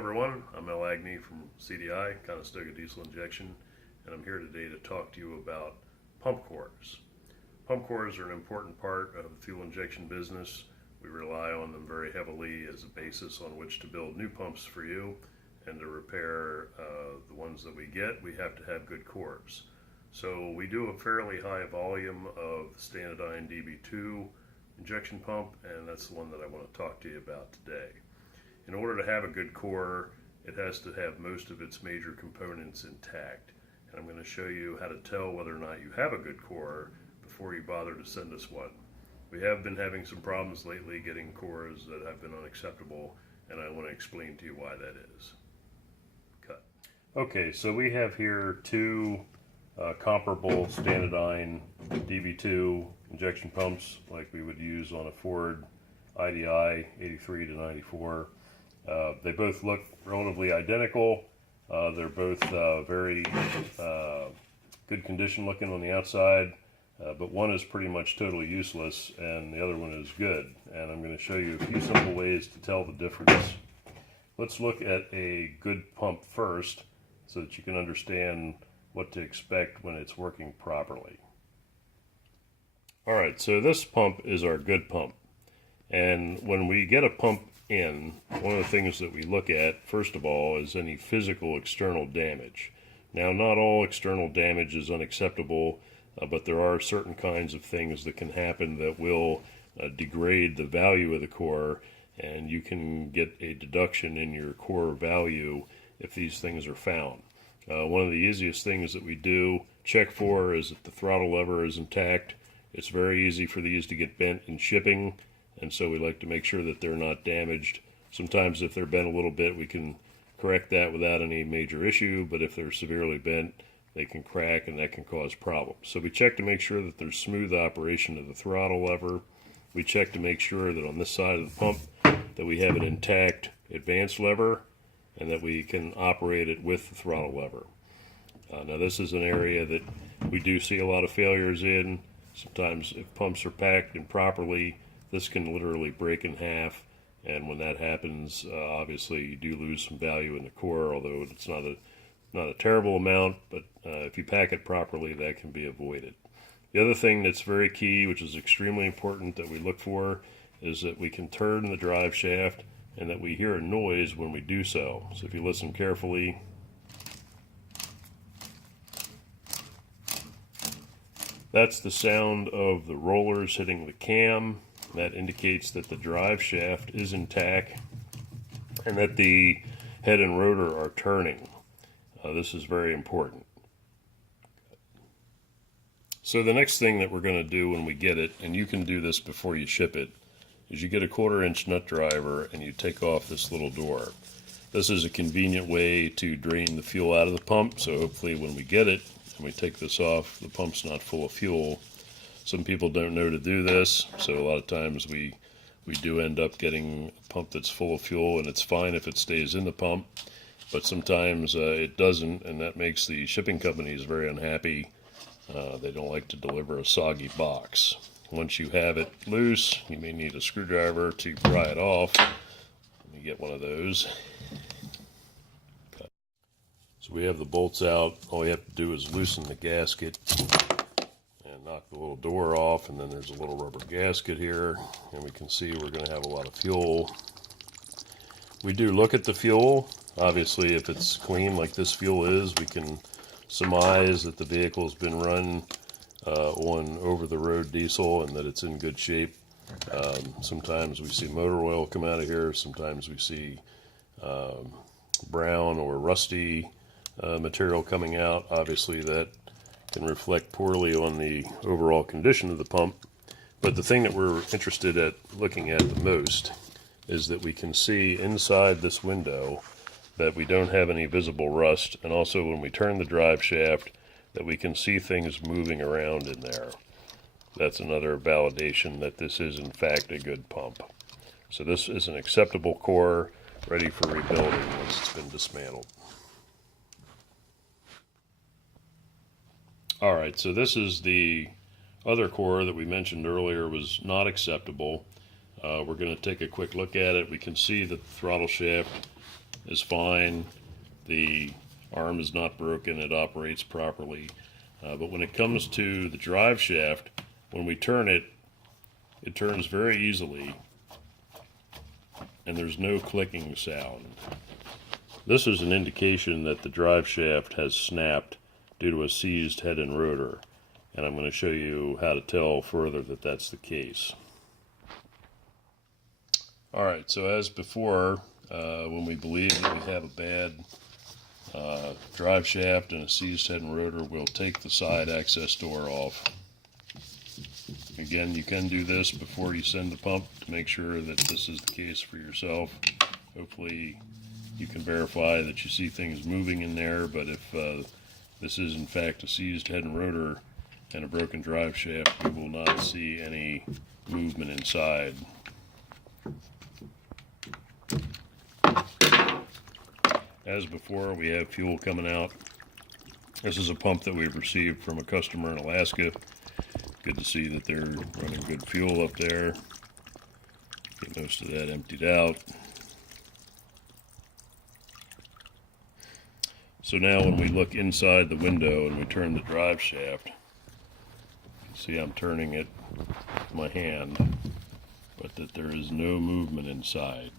everyone, I'm Mel Agnew from CDI, Conestoga Diesel Injection, and I'm here today to talk to you about pump cores. Pump cores are an important part of the fuel injection business. We rely on them very heavily as a basis on which to build new pumps for you, and to repair the ones that we get, we have to have good cores. So we do a fairly high volume of Standardine DB2 injection pump, and that's the one that I want to talk to you about today. In order to have a good core, it has to have most of its major components intact. And I'm going to show you how to tell whether or not you have a good core before you bother to send us one. We have been having some problems lately getting cores that have been unacceptable, and I want to explain to you why that is. Cut. Okay, so we have here two comparable Standardine DB2 injection pumps like we would use on a Ford IDI 83 to 94. They both look relatively identical. They're both very good condition looking on the outside, but one is pretty much totally useless and the other one is good. And I'm going to show you a few simple ways to tell the difference. Let's look at a good pump first so that you can understand what to expect when it's working properly. Alright, so this pump is our good pump. And when we get a pump in, one of the things that we look at, first of all, is any physical external damage. Now, not all external damage is unacceptable, but there are certain kinds of things that can happen that will degrade the value of the core, and you can get a deduction in your core value if these things are found. One of the easiest things that we do check for is that the throttle lever is intact. It's very easy for these to get bent in shipping, and so we like to make sure that they're not damaged. Sometimes if they're bent a little bit, we can correct that without any major issue, but if they're severely bent, they can crack and that can cause problems. So we check to make sure that there's smooth operation of the throttle lever. We check to make sure that on this side of the pump that we have an intact advance lever and that we can operate it with the throttle lever. Now this is an area that we do see a lot of failures in. Sometimes if pumps are packed improperly, this can literally break in half, and when that happens, obviously you do lose some value in the core, although it's not a terrible amount, but if you pack it properly, that can be avoided. The other thing that's very key, which is extremely important that we look for, is that we can turn the drive shaft and that we hear a noise when we do so. So if you listen carefully, that's the sound of the rollers hitting the cam. That indicates that the drive shaft is intact and that the head and rotor are turning. This is very important. So the next thing that we're going to do when we get it, and you can do this before you ship it, is you get a 1/4-inch nut driver and you take off this little door. This is a convenient way to drain the fuel out of the pump, so hopefully when we get it and we take this off, the pump's not full of fuel. Some people don't know to do this, so a lot of times we do end up getting a pump that's full of fuel, and it's fine if it stays in the pump, but sometimes it doesn't, and that makes the shipping companies very unhappy. They don't like to deliver a soggy box. Once you have it loose, you may need a screwdriver to pry it off. Let me get one of those. So we have the bolts out. All we have to do is loosen the gasket and knock the little door off, and then there's a little rubber gasket here, and we can see we're going to have a lot of fuel. We do look at the fuel. Obviously, if it's clean like this fuel is, we can surmise that the vehicle's been run on over-the-road diesel and that it's in good shape. Sometimes we see motor oil come out of here. Sometimes we see brown or rusty material coming out. Obviously, that can reflect poorly on the overall condition of the pump. But the thing that we're interested at looking at the most is that we can see inside this window that we don't have any visible rust, and also when we turn the drive shaft that we can see things moving around in there. That's another validation that this is in fact a good pump. So this is an acceptable core ready for rebuilding once it's been dismantled. Alright, so this is the other core that we mentioned earlier was not acceptable. We're going to take a quick look at it. We can see that the throttle shaft is fine. The arm is not broken, it operates properly. But when it comes to the drive shaft, when we turn it, it turns very easily and there's no clicking sound. This is an indication that the drive shaft has snapped due to a seized head and rotor, and I'm going to show you how to tell further that that's the case. Alright, so as before, when we believe that we have a bad drive shaft and a seized head and rotor, we'll take the side access door off. Again, you can do this before you send the pump to make sure that this is the case for yourself. Hopefully you can verify that you see things moving in there, but if this is in fact a seized head and rotor and a broken drive shaft, you will not see any movement inside. As before, we have fuel coming out. This is a pump that we've received from a customer in Alaska. Good to see that they're running good fuel up there. Get most of that emptied out. So now when we look inside the window and we turn the drive shaft, you can see I'm turning it with my hand, but that there is no movement inside.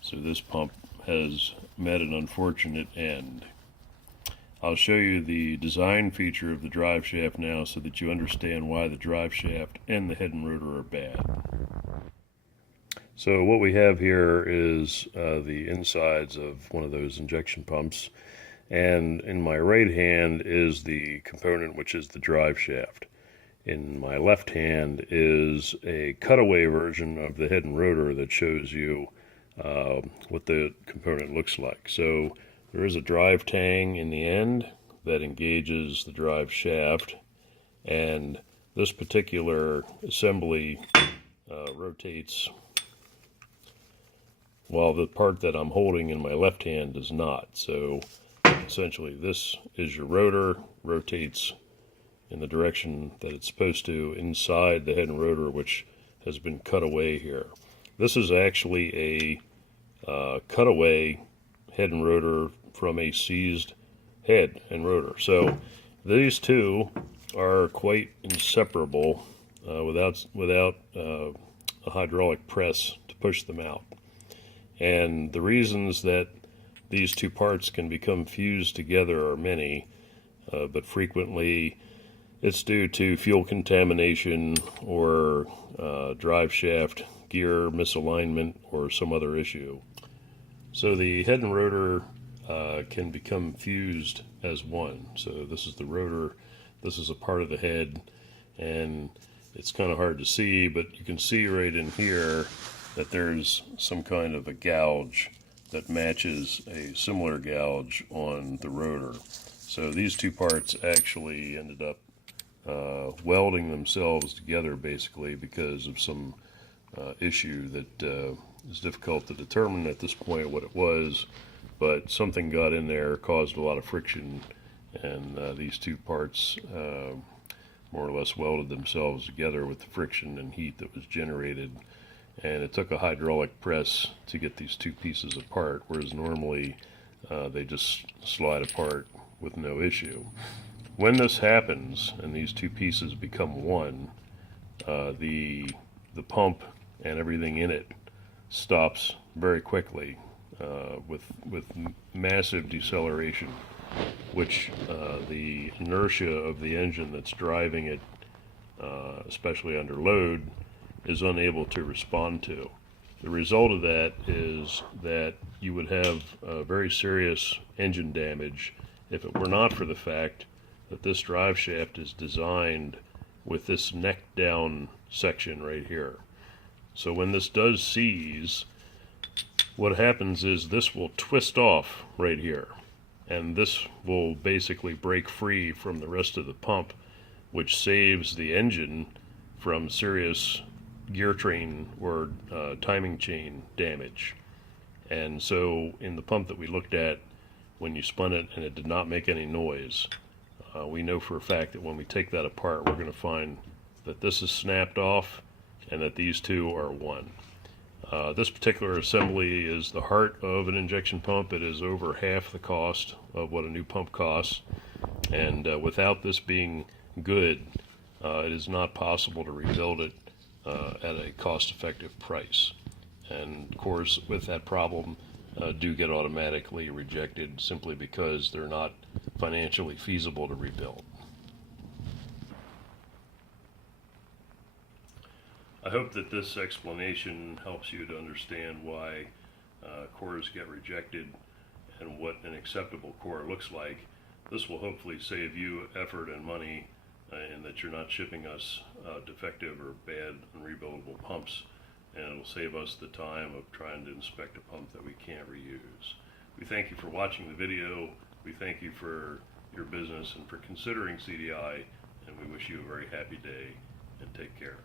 So this pump has met an unfortunate end. I'll show you the design feature of the drive shaft now so that you understand why the drive shaft and the head and rotor are bad. So what we have here is the insides of one of those injection pumps, and in my right hand is the component which is the drive shaft. In my left hand is a cutaway version of the head and rotor that shows you what the component looks like. So there is a drive tang in the end that engages the drive shaft, and this particular assembly rotates, while the part that I'm holding in my left hand does not. So essentially this is your rotor, rotates in the direction that it's supposed to inside the head and rotor, which has been cut away here. This is actually a cutaway head and rotor from a seized head and rotor. So these two are quite inseparable without a hydraulic press to push them out. And the reasons that these two parts can become fused together are many, but frequently it's due to fuel contamination or drive shaft gear misalignment or some other issue. So the head and rotor can become fused as one. So this is the rotor, this is a part of the head, and it's kind of hard to see, but you can see right in here that there's some kind of a gouge that matches a similar gouge on the rotor. So these two parts actually ended up welding themselves together basically because of some issue that is difficult to determine at this point what it was, but something got in there, caused a lot of friction, and these two parts more or less welded themselves together with the friction and heat that was generated. And it took a hydraulic press to get these two pieces apart, whereas normally they just slide apart with no issue. When this happens and these two pieces become one, the pump and everything in it stops very quickly with massive deceleration, which the inertia of the engine that's driving it, especially under load, is unable to respond to. The result of that is that you would have very serious engine damage if it were not for the fact that this drive shaft is designed with this neck down section right here. So when this does seize, what happens is this will twist off right here, and this will basically break free from the rest of the pump, which saves the engine from serious gear train or timing chain damage. And so in the pump that we looked at, when you spun it and it did not make any noise, we know for a fact that when we take that apart, we're going to find that this is snapped off and that these two are one. This particular assembly is the heart of an injection pump. It is over half the cost of what a new pump costs, and without this being good, it is not possible to rebuild it at a cost-effective price. And of course, with that problem, do get automatically rejected simply because they're not financially feasible to rebuild. I hope that this explanation helps you to understand why cores get rejected and what an acceptable core looks like. This will hopefully save you effort and money, and that you're not shipping us defective or bad unrebuildable pumps, and it'll save us the time of trying to inspect a pump that we can't reuse. We thank you for watching the video. We thank you for your business and for considering CDI, and we wish you a very happy day, and take care.